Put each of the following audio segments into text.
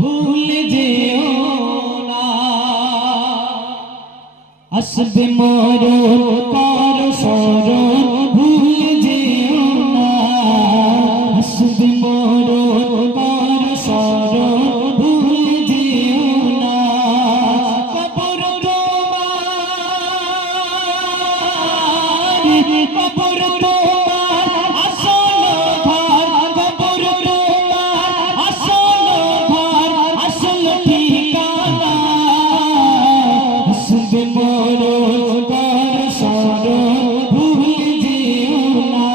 ভুলে যেও না, আসবে মরণ কার স্মরণ ভুলে যেও না, আসবে মরণ কার স্মরণ ভুলে যেও না। কবর তোমার, কবর তোমার আসল ঘর, কবর তোমার আসল ঘর, আসল ঠিকানা। আসবে মরণ কার স্মরণ ভুলে যেও না,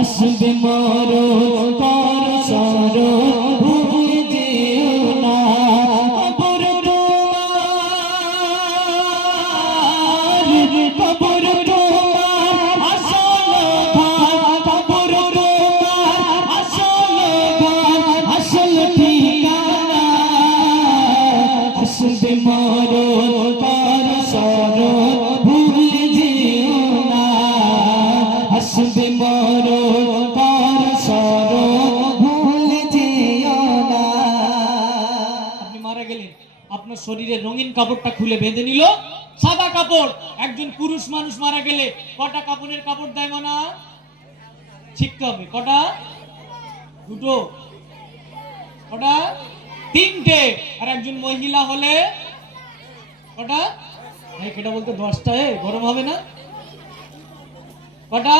আসবে মরণ কার স্মরণ ভুলে যেও না। কবর তোমার, কবর তোমার আসল ঘর, কবর তোমার আসল ঘর, আসল ঠিকানা। আসবে মরণ কার স্মরণ ভুলে যেও না, আসবে মরণ কার স্মরণ ভুলে যেও না। আপনি মারা গেলেন, আপনার শরীরের রঙিন কাপড়টা খুলে বেঁধে নিল, সাদা কাপড়। একজন পুরুষ মানুষ মারা গেলে কটা কাপড়ের কাপড় দেয় মানা? শিখতে হবে। কটা? দুটো। কটা? তিনটে। আর একজন মহিলা হলে কটা? কেটা বলতে 10টা। গরম হবে না? কটা?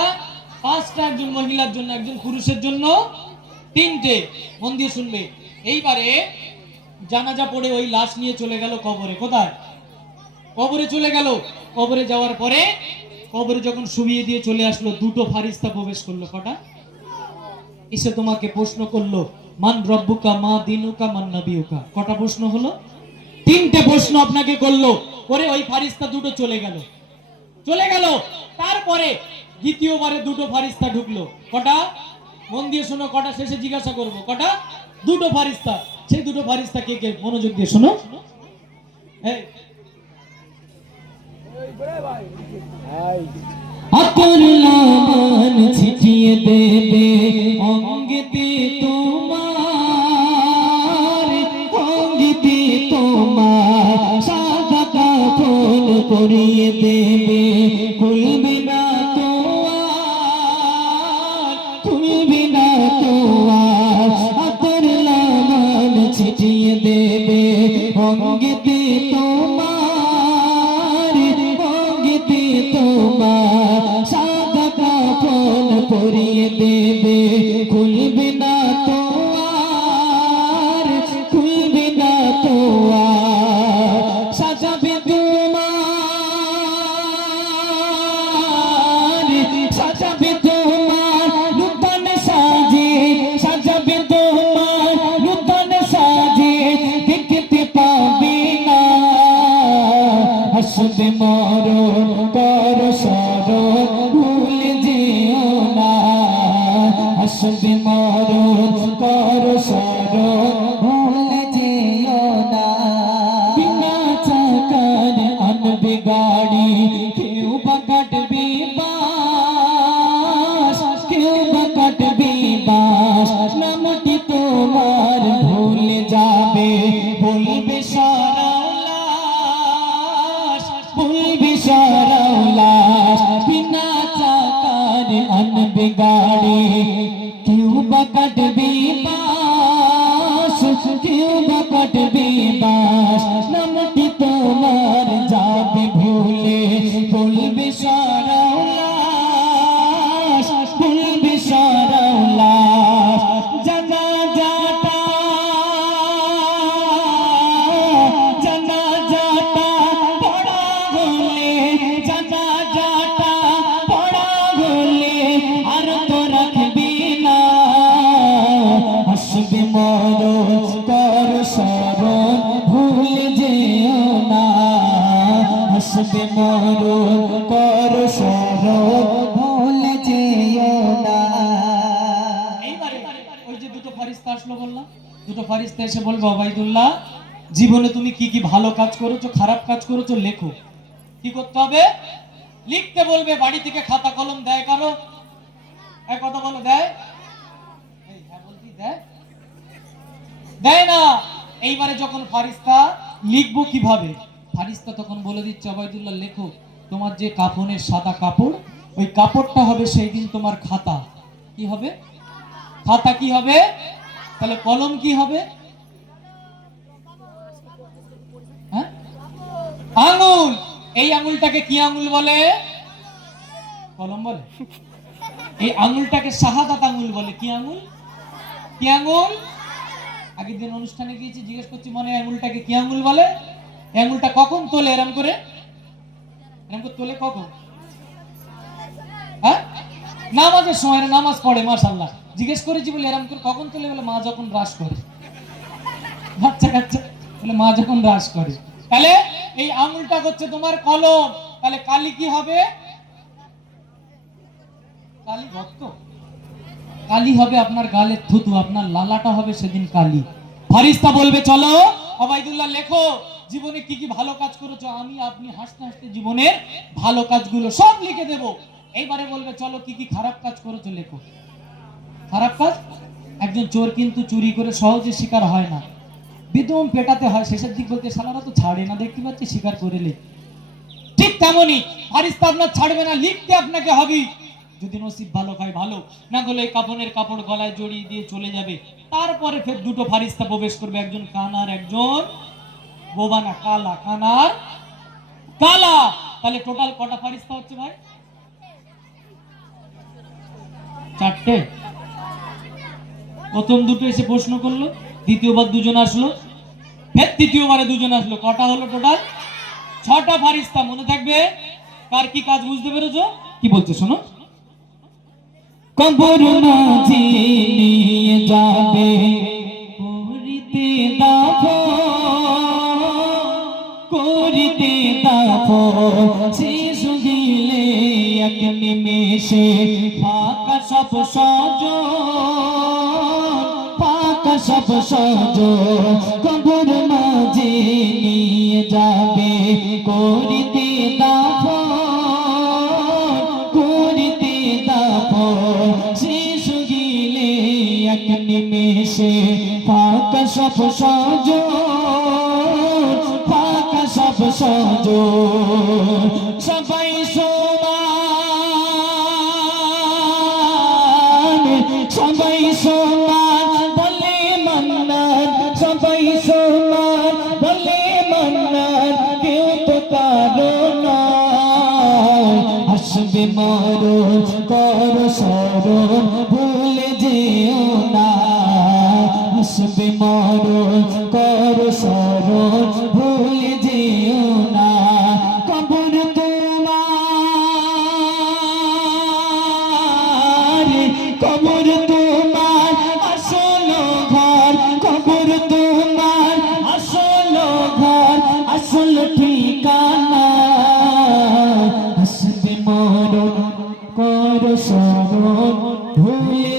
5টা একজন মহিলার জন্য, একজন পুরুষের জন্য 3টে। মন দিয়ে শুনবে। এইবারে জানাজা পড়ে ওই লাশ নিয়ে চলে গেল কবরে। কোথায়? কবরে চলে গেল। কবরে যাওয়ার পরে কবরে যখন শুইয়ে দিয়ে চলে আসলো, দুটো ফারিস্তা প্রবেশ করলো। কটা? এসে তোমাকে প্রশ্ন করলো, মান রব্বুকা মা দিনুকা মান নাবিয়ুকা। কটা প্রশ্ন হলো? 3টে প্রশ্ন আপনাকে করলো। করে ওই ফারিস্তা দুটো চলে গেল। চলে গেল। তারপরে দ্বিতীয়বারে দুটো ফারিস্তা ঢুকলো। কটা? মন দিয়ে শোনো, কটা শেষে জিজ্ঞাসা করব। কটা? দুটো ফারিস্তা। সেই দুটো ফারিস্তা কে কে? মনোযোগ দিয়ে শোনো। আকরলামান ছিটিয়ে দেবে অঙ্গেতে তোমার, অঙ্গেতে তোমার সাদা কাফন পরিয়ে দেবে, খুলবে না তোমার, খুলবে না তোমার। আকরলামান ছিটিয়ে দেবে অঙ্গেতে তোমার, অঙ্গেতে তোমার সাদা কাফন পরিয়ে দেবে, খুলবে না তোমার, খুলবে না তোমার। সাজাবে তোমার, সাজাবে তোমার নূতন সাজে, সাজাবে তোমার নূতন সাজে, দেখতে পাবে না। আসবে মরণ কার স্মরণ ভুলে যেও না, আসবে মরণ কার স্মরণ ভুলে যেও না। বিনা চাকার আনবে গাড়ি, কেউ বা কাটবে বাস, কেউ বা কাটবে বাস। নামটি তোমার ভুলে যাবে, বলবে সারাও লাশ, বলবে সারাও লাশ। বিনা চাকার আনবে গাড়ি, কেউ বা কাটবে বাস, কেউ বা কাটবে বাস। নামটি তোমার যাবে ভুলে, বলবে সারাও লাশ, বলবে সারাও লাশ। জানাজাটা, জানাজাটা পড়া হলে, জানাজাটা পড়া হলে আর তো রাখবি না। আসবে মরণ কার স্মরণ ভুলে যেও না, আসবে মরণ কার স্মরণ ভুলে যেও না। এইবারে ওই যে দুটো ফারিস্তা আসলো বললাম, দুটো ফারিস্তা এসে বলবে, ওবাইদুল্লাহ জীবনে তুমি কি কি ভালো কাজ করেছো, খারাপ কাজ করেছো লেখো। কি করতে হবে? লিখতে বলবে। বাড়ি থেকে খাতা কলম দেয় কারো? এক কথা বলো, দেয়? দেয় না। এইবারে যখন ফারিস্তা লিখবো কিভাবে, ফারিস্তা তখন বলে দিচ্ছে, ওবাইদুল্লাহ লেখো, তোমার যে কাফনের সাদা কাপড়, ওই কাপড়টা হবে সেই দিন তোমার খাতা। কি হবে? খাতা। কি হবে? তাহলে কলম কি হবে? হ্যাঁ, আঙুল। এই আঙুলটাকে কি আঙুল বলে? কলম বলে। এই আঙুলটাকে শাহাদাত আঙুল বলে। কি আঙুল? কি আঙুল? আগের দিন অনুষ্ঠানে গিয়েছি, জিজ্ঞেস করছি মনে আঙুলটাকে কি আঙুল বলে? আঙুলটা কখন তোলে এরম করে? এরম করে তোলে কখন? হ্যাঁ, নামাজের সময়। নামাজ পড়ে মাশাআল্লাহ। জিজ্ঞেস করেছি বলে এরম করে কখন তোলে? বলে মা যখন ব্রাশ করে। বাচ্চা কাচ্চা বলে মা যখন ব্রাশ করে। তাহলে এই আঙুলটা হচ্ছে তোমার কলম। তাহলে কালি কি হবে? কালি রক্ত। কালি হবে আপনার গালের থুতু, আপনার লালাটা হবে সেদিন কালি। ফারিস্তা বলবে চলো ওবাইদুল্লাহ লেখো, জীবনে কি কি ভালো কাজ করেছো, আমি আপনি হাসতে হাসতে জীবনের ভালো কাজগুলো সব লিখে দেব। এইবারে বলবে চলো কি কি খারাপ কাজ করেছো লেখো। খারাপ কাজ, একজন চোর কিন্তু চুরি করে সহজে শিকার হয় না, বিদম পেটাতে হয়, শেষের দিক বলতে শালারা তো ছাড়ে না, দেখতে পাচ্ছি শিকার করে লে। ঠিক তেমনই ফারিস্তা আপনার ছাড়বে না, লিখতে আপনাকে হবে। যদি নসিব ভালো হয় ভালো, না হলে কাফনের কাপড় গলায় জড়িয়ে দিয়ে চলে যাবে। তারপরে ফের দুটো ফারিস্তা প্রবেশ করবে, একজন কানার, একজন বোবানা। কালা, কানার কালা। তাহলে টোটাল কটা ফারিস্তা হচ্ছে ভাই? চারটে। প্রথম দুটো এসে প্রশ্ন করলো, দ্বিতীয়বার দুজন আসলো, ফের তৃতীয়বারে দুজন আসলো। কটা হলো টোটাল? ছটা ফারিস্তা। মনে থাকবে কার কি কাজ, বুঝতে পেরেছো? কি বলছে শোনো। কবর মাঝে নিয়ে যাবে করিতে দাফন শেষ দিলে এক নিমেষে ফাঁকা সব সজন কবর মাঝে নিয়ে যাবে করিতে দাফন শেষ গিলে এক নিমেষে ফাঁকা সব সজন সবাই সমান, সবাই সমান বলে মান্নান, সবাই সমান বলে মান্নান, কেউ তো কারো নয়। আসবে মরণ কর স্মরণ ভুলে যেও না, আসবে মরণ কর স্মরণ ভুলে যেও না। কবর তোমার, কবর তোমার আসল ঘর, কবর তোমার আসল ঘর, আসল ঠিকানা। আসবে মরণ কর স্মরণ ভুলে